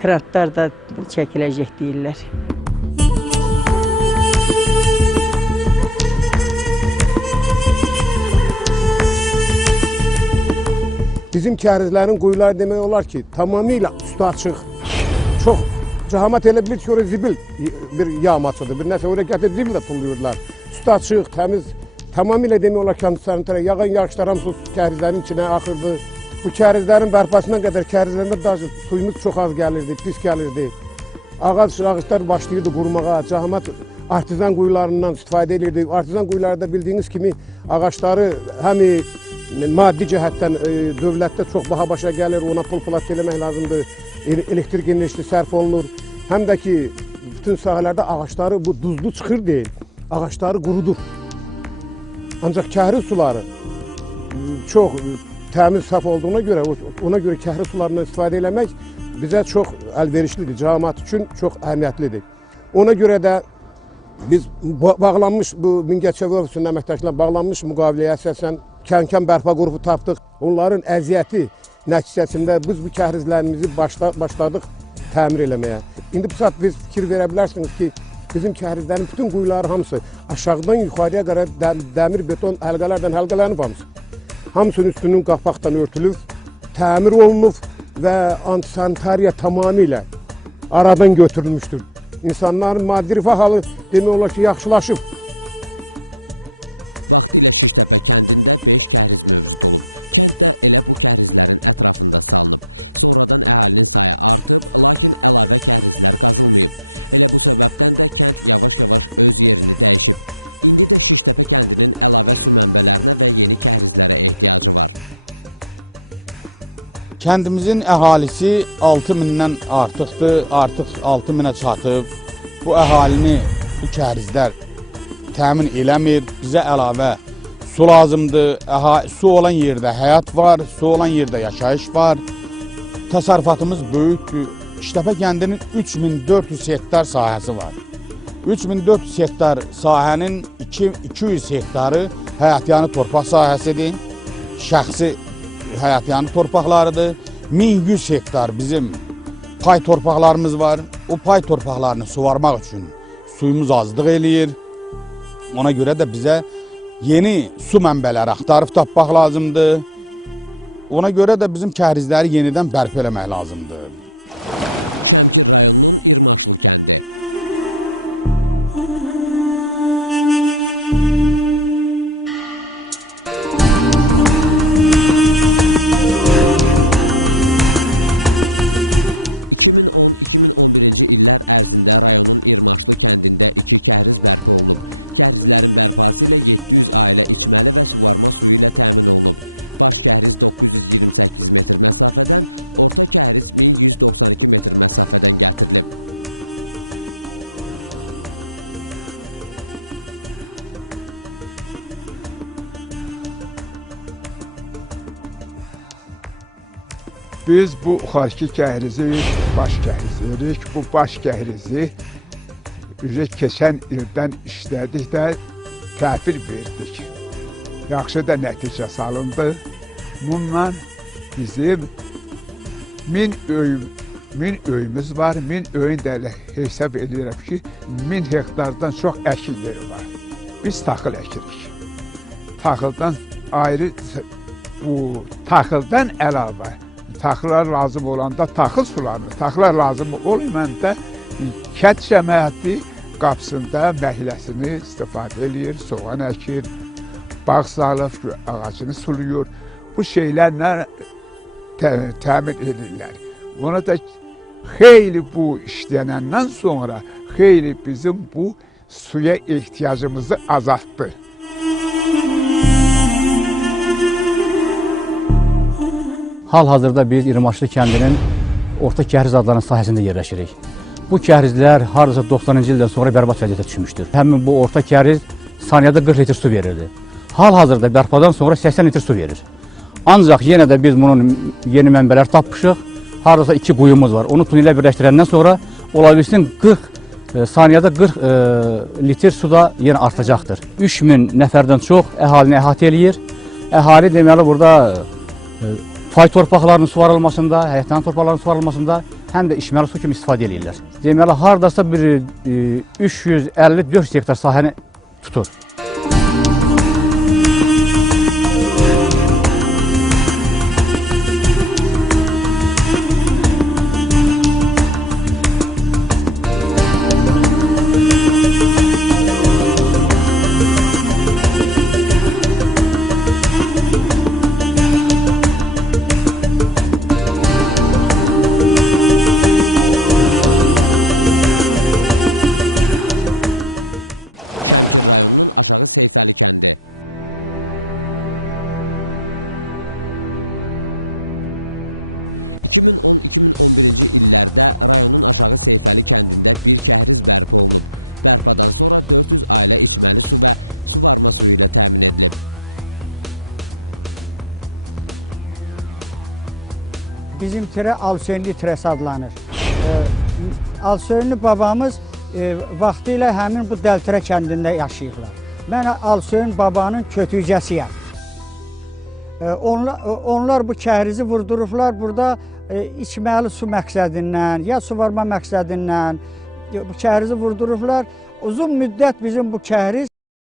Krantlar da çəkiləcək deyirlər. Bizim kərizlərin quyuları demək olar ki, tamamilə üstü açıq. Çox cəhamət elə bilir ki, oraya zibil bir yağmaçıdır, bir nəsə oraya gətirib zibillə tulluyurlar. Üstü açıq, təmiz, tamamilə demək olar ki, sanitariya, yağan yağışlar hamısı kərizlərin içinə axırdı. Bu kərizlərin bərpasına qədər kərizlərində suyumuz çox az gəlirdi, pis gəlirdi. Ağaçlar başlayırdı qurumağa, cəhamət artizan quyularından istifadə edirdi. Artizan quyularda bildiyiniz kimi ağaçları həm maddi cəhətdən dövlətdə çox baha başa gəlir, ona pul-pulat eləmək lazımdır, elektrik enerjisi sərf olunur. Həm də ki, bütün sahələrdə ağaçları bu duzlu çıxır deyil, ağaçları qurudur. Ancaq kəhri suları çox təmiz, saf olduğuna görə, ona görə kəhri sularından istifadə eləmək bizə çox əlverişlidir, cəmaət üçün çox əhəmiyyətlidir. Ona görə də biz bağlanmış, bu Mingəçevir ofisinin əməkdaşlarına bağlanmış müqaviləyə əsasən kən-kən bərpa qrupu tapdıq. Onların əziyyəti nəticəsində biz bu kəhrizlərimizi başladıq təmir eləməyə. İndi bu saat biz fikir verə bilərsiniz ki, bizim kəhrizlərin bütün quyuları hamısı aşağıdan yuxarıya qədər dəmir beton həlqələrdən həlqələnib hamısı. Hamısının üstünün qapaqdan örtülüb, təmir olunub və antisanitariya tamamilə aradan götürülmüşdür. İnsanların maddi rifah halı demək olar ki, yaxşılaşıb. Kəndimizin əhalisi 6000-dən artıqdır, artıq 6000-ə çatıb. Bu əhalini bu kərizlər təmin eləmir, bizə əlavə su lazımdır. Su olan yerdə həyat var, su olan yerdə yaşayış var. Təsərrüfatımız böyükdür. İştəpə kəndinin 3400 hektar sahəsi var. 3400 hektar sahənin 200 hektarı həyatyanı torpaq sahəsidir, şəxsi həyatyanı torpaqlarıdır. 1100 hektar bizim pay torpaqlarımız var. O pay torpaqlarını suvarmaq üçün suyumuz azlıq eləyir. Ona görə də bizə yeni su mənbələri axtarıb tapmaq lazımdır. Ona görə də bizim kəhrizləri yenidən bərpa eləmək lazımdır. Biz bu xarki kəhrizi baş kəhrizirik. Bu baş kəhrizi keçən ildən işlədik də təhvil verdik. Yaxşı da nəticə salındı. Bununla bizim 1000 öyümüz var. 1000 öyün də hesab edirəm ki, 1000 hektardan çox əkin yeri var. Biz taxıl əkirik. Taxıldan ayrı, bu taxıldan əlavə taxıllar lazım olanda taxıl sularını, taxıllar lazım olmayanda kənd cəmiyyəti qapısında məhləsini istifadə edir, soğan əkir, bağ salıb, ağacını suluyur. Bu şeylərlə təmin edirlər. Ona da xeyli bu işlənəndən sonra xeyli bizim bu suya ehtiyacımızı azaltdı. Hal-hazırda biz İrmaşlı kəndinin orta kəhriz adlanan sahəsində yerləşirik. Bu kəhrizlər hardasa 90-cı ildən sonra bərbad vəziyyətə düşmüşdür. Həmin bu orta kəhriz saniyədə 40 litr su verirdi. Hal-hazırda bərpadan sonra 80 litr su verir. Ancaq yenə də biz bunun yeni mənbələr tapmışıq. Hardasa 2 quyumuz var. Onu tunilə birləşdirəndən sonra ola bilsin 40 saniyədə 40 litr su da yenə artacaqdır. 3000 nəfərdən çox əhalini əhatə eləyir. Əhali deməli burada pay torpaqlarının suvarılmasında, həyətyanı torpaqlarının suvarılmasında həm də içməli su kimi istifadə edirlər. Deməli, hardasa bir 350-400 hektar sahəni tutur. Bizim tirə Alsönlü tirəsi adlanır. Alsönlü babamız vaxtilə həmin bu Dəltirə kəndində yaşayıblar. Mən Alsön babanın kötücəsiyəm. Onlar bu kəhrizi vurdurublar burada içməli su məqsədindən, ya suvarma məqsədindən bu kəhrizi vurdurublar. Uzun müddət bizim bu kəhriz